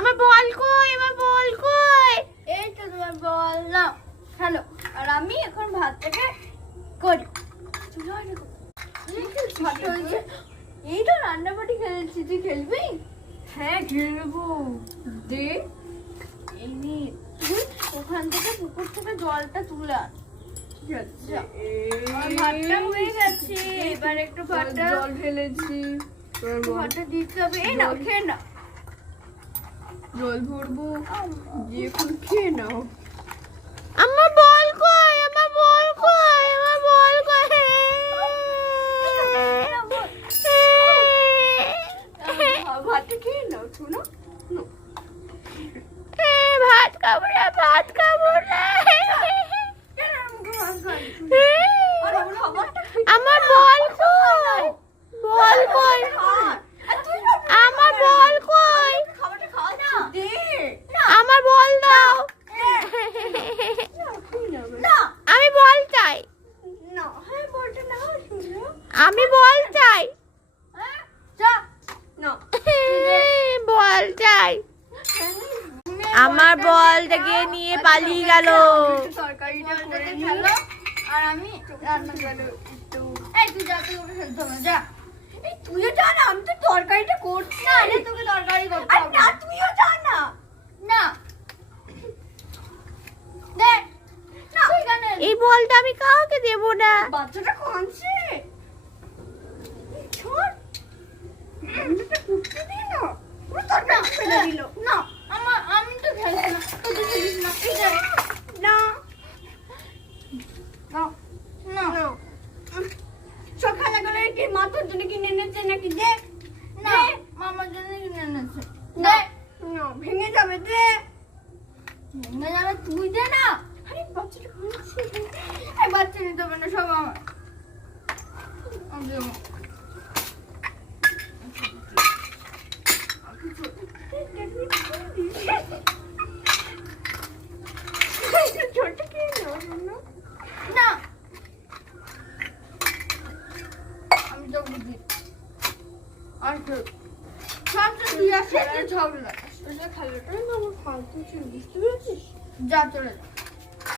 আমার বল কই, আমার বল কই? এই তো তোমার বল না হ্যালো। আর আমি এখন ভাতটাকে করি। এই তো রান্না বাটি খেলছি, তুই খেলবি? হ্যাঁ খেলবো। দে এই নে, তুই ওখান থেকে পুকুর থেকে জলটা তুলে আন। ঠিক আছে। আমার ভাতটা হয়ে গেছে, এবার একটু ভাতটা জল ঢেলেছি, ভাতটা দিতে হবে। এই নাও, খেয়ে নাও। জল ভরবো, দিয়ে এখন খেয়ে নাও। আমার বল কই, আমার বল কই, আমার বল কই? ভাতটা খেয়ে নাও, শোনো। ভাত খাবো না, ভাত খাবো না। আমার বল কই, বল কই, আমার বল কই, আমার বল দাও। আমি বল চাই, আমি বল চাই, বল চাই। আমার বলটাকে নিয়ে পালিয়ে গেল। তরকারিটা করে নিলো আর আমি রান্না করে একটু। এই তুই যা, তুই ওটা খেলতে হবে যা। এই তুইও যা না, আমি তো তরকারিটা করছি না। আরে তোকে তরকারি করতে হবে না, তুইও যা না। না দে না, এই বলটা আমি কাউকে দেব না। বাচ্চাটা কাঁদছে। ছোট বাচ্চাটা কুটতে দে না, পুরো তরকারি ফেলে দিল। না আমি তো খেলছি না, তুই তো খেলিস না। এই যা না না না সকালবেলা কি মাথার জন্য কিনে এনেছে নাকি? দে না, মামার জন্য কিনে এনেছে। দে না, ভেঙে যাবে। দে ভেঙে যাবে, তুই দে না। আরে বাচ্চাটা ঘুরছে, এই বাচ্চা নিতে হবে না, সব আমার। আমি দেবো। ছোট কি না, আমি তো বুঝি আর সবটা তুই আসে ঝগড়া। খেলাটাই না আমার ফালতু ছিল, বুঝতে পেরেছিস? যা চলে যা।